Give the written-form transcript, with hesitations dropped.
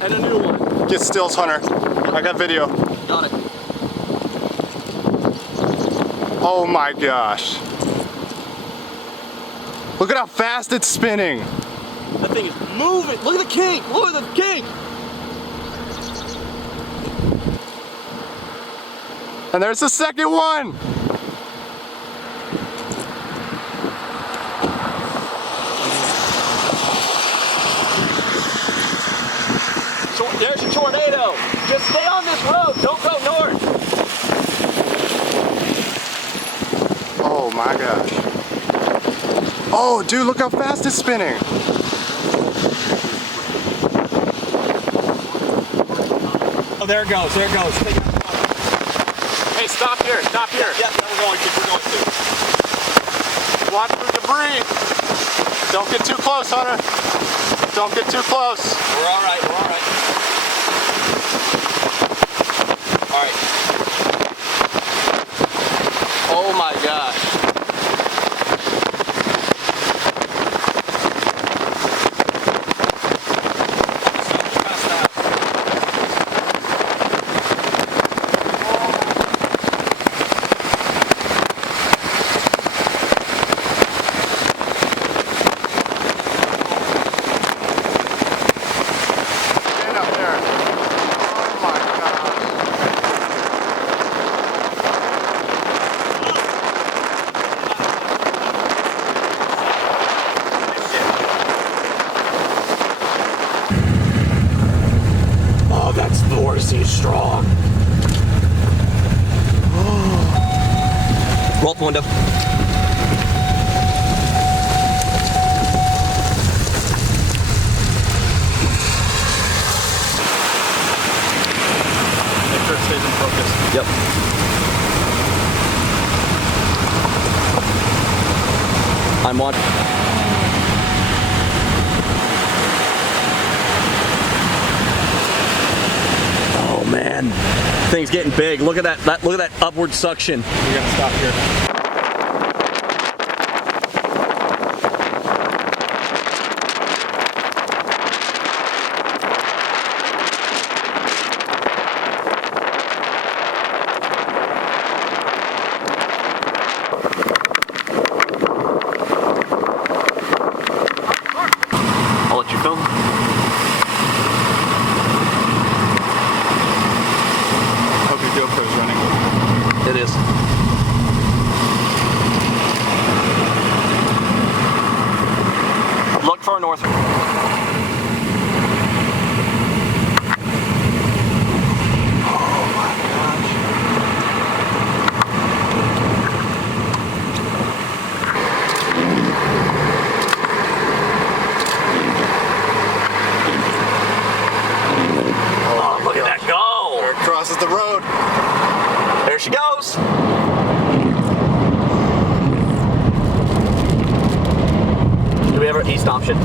And a new one. Get stills, Hunter. I got video. Got it. Oh my gosh. Look at how fast it's spinning. That thing is moving. Look at the kink. Look at the kink. And there's the second one. There's your tornado. Just stay on this road. Don't go north. Oh my gosh. Oh, dude, look how fast it's spinning. Oh, there it goes. There it goes. Hey, stop here. Stop here. Yeah, we're going to. We're going to. Watch for debris. Don't get too close, Hunter. Don't get too close. We're all right. We're all right. All right. Oh my gosh. He's strong. Roll up the window. Make sure it stays in focus. Yep. I'm watching. Man, thing's getting big. Look at that. Look at that upward suction. We're gonna stop here. I'll let you film. GoPro's running. It is. Look far north. Oh, look at that go! There it crosses the road. There she goes. Do we have our east option?